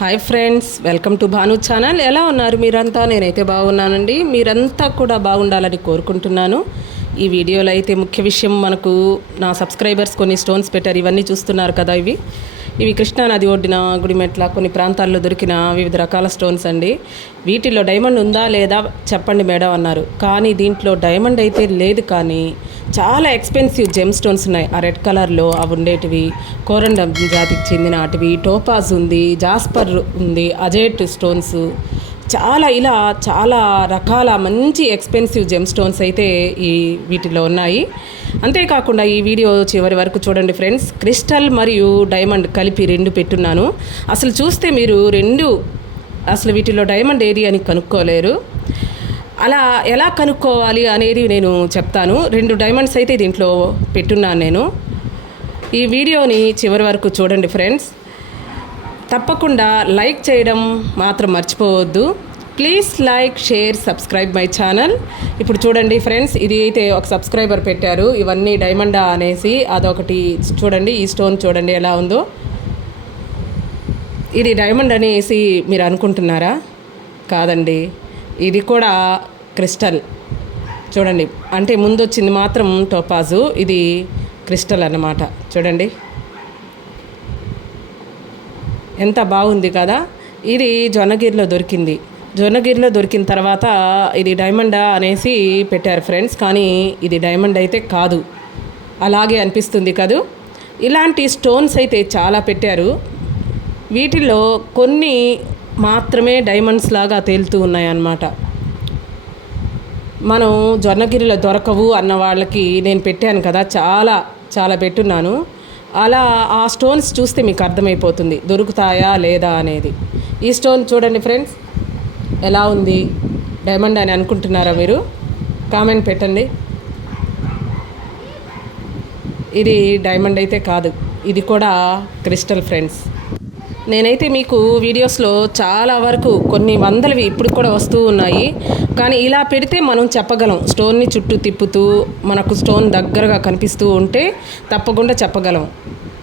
Hi friends welcome to Bhanu channel ఎలా ఉన్నారు మీరంతా? నేనైతే బాగున్నానండి. మీరంతా కూడా బాగుండాలని కోరుకుంటున్నాను. ఈ వీడియోలో అయితే ముఖ్య విషయం మనకు నా సబ్స్క్రైబర్స్ కొన్ని స్టోన్స్ పెట్టారు. ఇవన్నీ చూస్తున్నారు కదా ఇవి. ఇవి కృష్ణానది ఒడ్డిన గుడిమెట్ల కొన్ని ప్రాంతాల్లో దొరికిన వివిధ రకాల స్టోన్స్ అండి. వీటిలో డైమండ్ ఉందా లేదా చెప్పండి మేడం అన్నారు. కానీ దీంట్లో డైమండ్ అయితే లేదు కానీ చాలా ఎక్స్పెన్సివ్ జెమ్ స్టోన్స్ ఉన్నాయి. ఆ రెడ్ కలర్లో అవి ఉండేటివి. కోరండం జాతికి చెందిన అటువి. టోపాజ్ ఉంది జాస్పర్ ఉంది అజేట్ స్టోన్స్. చాలా ఇలా చాలా రకాల మంచి ఎక్స్పెన్సివ్ జెమ్ స్టోన్స్ అయితే ఈ వీటిలో ఉన్నాయి. అంతేకాకుండా ఈ వీడియో చివరి వరకు చూడండి ఫ్రెండ్స్ క్రిస్టల్ మరియు డైమండ్ కలిపి రెండు పెట్టున్నాను. అసలు చూస్తే మీరు రెండు అసలు వీటిలో డైమండ్ ఏది అని కనుక్కోలేరు. అలా ఎలా కనుక్కోవాలి అనేది నేను చెప్తాను. రెండు డైమండ్స్ అయితే దీంట్లో పెట్టున్నాను నేను. ఈ వీడియోని చివరి వరకు చూడండి ఫ్రెండ్స్ తప్పకుండా లైక్ చేయడం మాత్రం మర్చిపోవద్దు. Please like share subscribe my channel. ఇప్పుడు చూడండి ఫ్రెండ్స్ ఇది అయితే ఒక సబ్స్క్రైబర్ పెట్టారు. ఇవన్నీ డైమండా అనేసి అదొకటి చూడండి ఈ స్టోన్ చూడండి ఎలా ఉందో. ఇది డైమండ్ అనేసి మీరు అనుకుంటున్నారా? కాదండి. ఇది కూడా క్రిస్టల్. చూడండి అంటే ముందు వచ్చింది మాత్రం టోపాజు. ఇది క్రిస్టల్ అన్నమాట. చూడండి. ఎంత బాగుంది కదా? ఇది జొన్నగిరిలో దొరికింది. జొన్నగిరిలో దొరికిన తర్వాత ఇది డైమండా అనేసి పెట్టారు ఫ్రెండ్స్ కానీ ఇది డైమండ్ అయితే కాదు. అలాగే అనిపిస్తుంది కదూ? ఇలాంటి స్టోన్స్ అయితే చాలా పెట్టారు. వీటిల్లో కొన్ని మాత్రమే డైమండ్స్ లాగా తేలుతూ ఉన్నాయన్నమాట. మనం జొన్నగిరిలో దొరకవు అన్న వాళ్ళకి నేను పెట్టాను కదా చాలా చాలా పెట్టున్నాను. అలా ఆ స్టోన్స్ చూస్తే మీకు అర్థమైపోతుంది దొరుకుతాయా లేదా అనేది. ఈ స్టోన్ చూడండి ఫ్రెండ్స్ ఎలా ఉంది? డైమండ్ అని అనుకుంటున్నారా మీరు? కామెంట్ పెట్టండి. ఇది డైమండ్ అయితే కాదు ఇది కూడా క్రిస్టల్ ఫ్రెండ్స్. నేనైతే మీకు వీడియోస్లో చాలా వరకు కొన్ని వందలవి ఇప్పుడు కూడా వస్తూ ఉన్నాయి. కానీ ఇలా పెడితే మనం చెప్పగలం. స్టోన్ని చుట్టూ తిప్పుతూ మనకు స్టోన్ దగ్గరగా కనిపిస్తూ ఉంటే తప్పకుండా చెప్పగలం.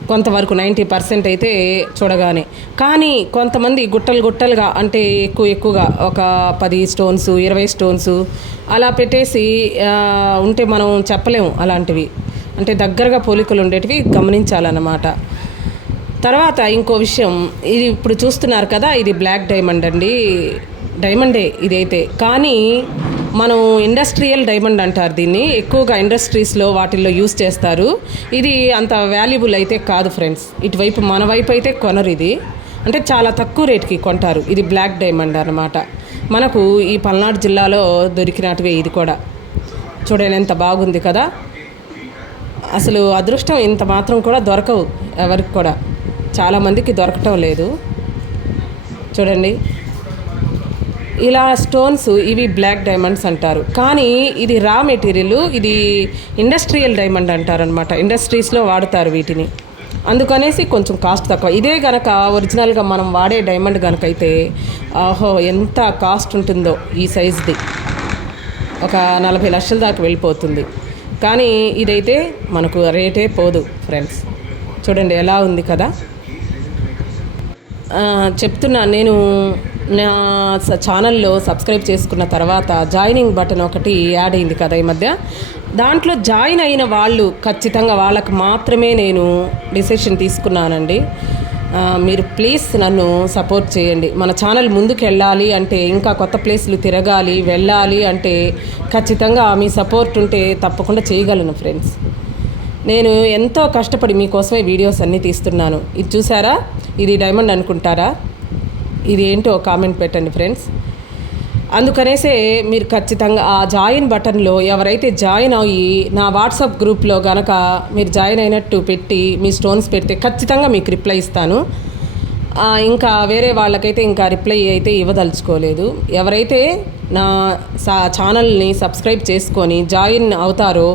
కొంతవరకు నైంటీ పర్సెంట్ అయితే చూడగానే. కానీ కొంతమంది గుట్టలు గుట్టలుగా అంటే ఎక్కువ ఎక్కువగా ఒక పది స్టోన్స్ ఇరవై స్టోన్స్ అలా పెట్టేసి ఉంటే మనం చెప్పలేము అలాంటివి. అంటే దగ్గరగా పోలికలు ఉండేటివి గమనించాలన్నమాట. తర్వాత ఇంకో విషయం ఇది ఇప్పుడు చూస్తున్నారు కదా ఇది బ్లాక్ డైమండ్ అండి. డైమండే ఇదైతే. కానీ మనం ఇండస్ట్రియల్ డైమండ్ అంటారు దీన్ని. ఎక్కువగా ఇండస్ట్రీస్లో వాటిల్లో యూస్ చేస్తారు. ఇది అంత వాల్యుబుల్ అయితే కాదు ఫ్రెండ్స్ ఇటువైపు మన వైపు అయితే కొనరు ఇది. అంటే చాలా తక్కువ రేట్కి కొంటారు. ఇది బ్లాక్ డైమండ్ అన్నమాట. మనకు ఈ పల్నాడు జిల్లాలో దొరికినట్టువే ఇది కూడా. చూడండి ఎంత బాగుంది కదా. అసలు అదృష్టం ఇంత మాత్రం కూడా దొరకవు ఎవరికి కూడా. చాలామందికి దొరకటం లేదు. చూడండి. ఇలా స్టోన్స్ ఇవి బ్లాక్ డైమండ్స్ అంటారు. కానీ ఇది రా మెటీరియల్ ఇది ఇండస్ట్రియల్ డైమండ్ అంటారనమాట ఇండస్ట్రీస్లో వాడతారు వీటిని. అందుకనేసి కొంచెం కాస్ట్ తక్కువ. ఇదే గనక ఒరిజినల్గా మనం వాడే డైమండ్ గనక అయితే ఆహో ఎంత కాస్ట్ ఉంటుందో ఈ సైజ్ది. ఒక నలభై లక్షల దాకా వెళ్ళిపోతుంది. కానీ ఇదైతే మనకు రేటే పోదు ఫ్రెండ్స్. చూడండి ఎలా ఉంది కదా. చెప్తున్నా నేను నా ఛానల్లో సబ్స్క్రైబ్ చేసుకున్న తర్వాత జాయినింగ్ బటన్ ఒకటి యాడ్ అయింది కదా ఈ మధ్య. దాంట్లో జాయిన్ అయిన వాళ్ళు ఖచ్చితంగా వాళ్ళకు మాత్రమే నేను డిసిషన్ తీసుకున్నానండి. మీరు ప్లీజ్ నన్ను సపోర్ట్ చేయండి. మన ఛానల్ ముందుకు వెళ్ళాలి అంటే ఇంకా కొత్త ప్లేస్లు తిరగాలి వెళ్ళాలి అంటే ఖచ్చితంగా మీ సపోర్ట్ ఉంటే తప్పకుండా చేయగలను ఫ్రెండ్స్. నేను ఎంతో కష్టపడి మీకోసమే వీడియోస్ అన్నీ తీస్తున్నాను. ఇది చూసారా? ఇది డైమండ్ అనుకుంటారా? ఇది ఏంటో కామెంట్ పెట్టండి ఫ్రెండ్స్ అందుకనేసే మీరు ఖచ్చితంగా ఆ జాయిన్ బటన్లో ఎవరైతే జాయిన్ అయ్యి నా వాట్సాప్ గ్రూప్లో గనక మీరు జాయిన్ అయినట్టు పెట్టి మీ స్టోన్స్ పెడితే ఖచ్చితంగా మీకు రిప్లై ఇస్తాను. ఇంకా వేరే వాళ్ళకైతే ఇంకా రిప్లై అయితే ఇవ్వదలుచుకోలేదు. ఎవరైతే నా సా ఛానల్ని సబ్స్క్రైబ్ చేసుకొని జాయిన్ అవుతారో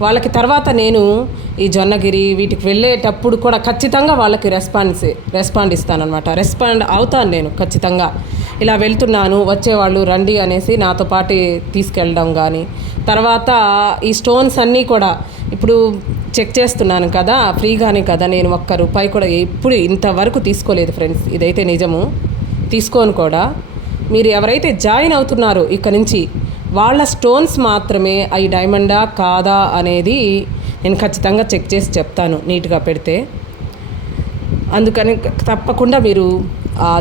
వాళ్ళకి తర్వాత నేను ఈ జొన్నగిరి వీటికి వెళ్ళేటప్పుడు కూడా ఖచ్చితంగా వాళ్ళకి రెస్పాన్స్ రెస్పాండ్ ఇస్తానమాట రెస్పాండ్ అవుతాను నేను ఖచ్చితంగా. ఇలా వెళ్తున్నాను వచ్చేవాళ్ళు రండి అనేసి నాతో పాటు తీసుకెళ్ళడం కానీ తర్వాత ఈ స్టోన్స్ అన్నీ కూడా ఇప్పుడు చెక్ చేస్తున్నాను కదా ఫ్రీగానే కదా నేను ఒక్క రూపాయి కూడా ఎప్పుడు ఇంతవరకు తీసుకోలేదు ఫ్రెండ్స్. ఇదైతే నిజము. తీసుకోను కూడా. మీరు ఎవరైతే జాయిన్ అవుతున్నారో ఇక్కడ నుంచి వాళ్ళ స్టోన్స్ మాత్రమే అవి డైమండా కాదా అనేది నేను ఖచ్చితంగా చెక్ చేసి చెప్తాను నీట్గా పెడితే. అందుకని తప్పకుండా మీరు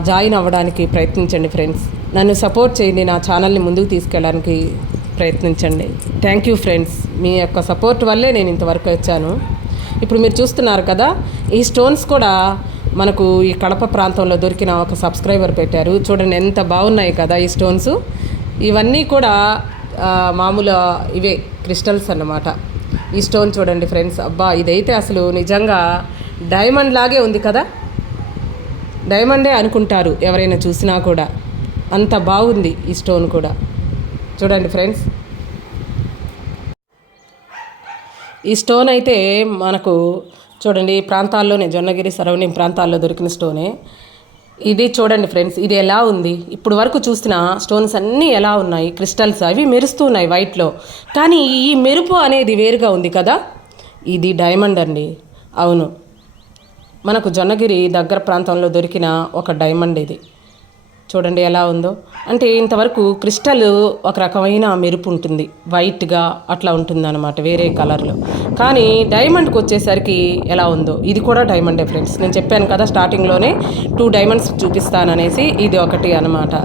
జాయిన్ అవ్వడానికి ప్రయత్నించండి ఫ్రెండ్స్. నన్ను సపోర్ట్ చేయండి నా ఛానల్ని ముందుకు తీసుకెళ్ళడానికి ప్రయత్నించండి. థ్యాంక్ యూ ఫ్రెండ్స్ మీ యొక్క సపోర్ట్ వల్లే నేను ఇంతవరకు వచ్చాను. ఇప్పుడు మీరు చూస్తున్నారు కదా ఈ స్టోన్స్ కూడా మనకు ఈ కడప ప్రాంతంలో దొరికిన ఒక సబ్స్క్రైబర్ పెట్టారు. చూడండి ఎంత బాగున్నాయి కదా ఈ స్టోన్స్ ఇవన్నీ కూడా మామూలు ఇవే క్రిస్టల్స్ అన్నమాట. ఈ స్టోన్ చూడండి ఫ్రెండ్స్ అబ్బా ఇదైతే అసలు నిజంగా డైమండ్ లాగే ఉంది కదా. డైమండే అనుకుంటారు ఎవరైనా చూసినా కూడా. అంత బాగుంది ఈ స్టోన్ కూడా. చూడండి ఫ్రెండ్స్. ఈ స్టోన్ అయితే మనకు చూడండి ఈ ప్రాంతాల్లోనే జొన్నగిరి సరౌండింగ్ ప్రాంతాల్లో దొరికిన స్టోనే. ఇది చూడండి ఫ్రెండ్స్ ఇది ఎలా ఉంది? ఇప్పుడు వరకు చూసిన స్టోన్స్ అన్నీ ఎలా ఉన్నాయి? క్రిస్టల్స్ అవి మెరుస్తూ ఉన్నాయి వైట్లో. కానీ ఈ మెరుపు అనేది వేరుగా ఉంది కదా? ఇది డైమండ్ అండి. అవును. మనకు జొన్నగిరి దగ్గర ప్రాంతంలో దొరికిన ఒక డైమండ్ ఇది. చూడండి ఎలా ఉందో. అంటే ఇంతవరకు క్రిస్టల్ ఒక రకమైన మెరుపు ఉంటుంది. వైట్గా అట్లా ఉంటుంది అనమాట వేరే కలర్లో. కానీ డైమండ్కి వచ్చేసరికి ఎలా ఉందో. ఇది కూడా డైమండే ఫ్రెండ్స్ నేను చెప్పాను కదా స్టార్టింగ్లోనే టూ డైమండ్స్ చూపిస్తాననేసి ఇది ఒకటి అనమాట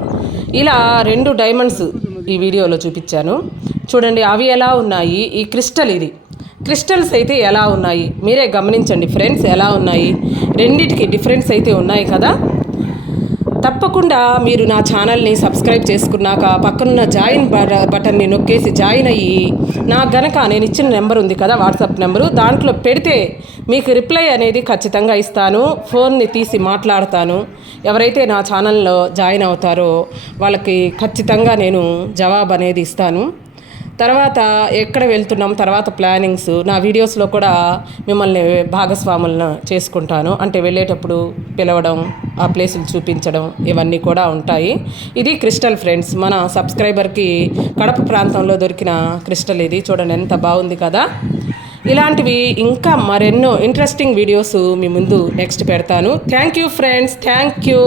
ఇలా రెండు డైమండ్స్ ఈ వీడియోలో చూపించాను. చూడండి అవి ఎలా ఉన్నాయి. ఈ క్రిస్టల్ ఇది. క్రిస్టల్స్ అయితే ఎలా ఉన్నాయి? మీరే గమనించండి. ఫ్రెండ్స్ ఎలా ఉన్నాయి? రెండిటికి డిఫరెన్స్ అయితే ఉన్నాయి కదా. తప్పకుండా మీరు నా ఛానల్ని సబ్స్క్రైబ్ చేసుకున్నాక పక్కనున్న జాయిన్ బటన్ని నొక్కేసి జాయిన్ అయ్యి నా గనక నేను ఇచ్చిన నెంబర్ ఉంది కదా వాట్సాప్ నెంబరు దాంట్లో పెడితే మీకు రిప్లై అనేది ఖచ్చితంగా ఇస్తాను ఫోన్ని తీసి మాట్లాడతాను. ఎవరైతే నా ఛానల్లో జాయిన్ అవుతారో వాళ్ళకి ఖచ్చితంగా నేను జవాబు అనేది ఇస్తాను. తర్వాత ఎక్కడ వెళ్తున్నాం తర్వాత ప్లానింగ్స్ నా వీడియోస్లో కూడా మిమ్మల్ని భాగస్వాములను చేసుకుంటాను. అంటే వెళ్ళేటప్పుడు పిలవడం ఆ ప్లేసులు చూపించడం ఇవన్నీ కూడా ఉంటాయి. ఇది క్రిస్టల్ ఫ్రెండ్స్ మన సబ్స్క్రైబర్కి కడప ప్రాంతంలో దొరికిన క్రిస్టల్ ఇది. చూడండి ఎంత బాగుంది కదా. ఇలాంటివి ఇంకా మరెన్నో ఇంట్రెస్టింగ్ వీడియోస్ మీ ముందు నెక్స్ట్ పెడతాను. Thank you friends thank you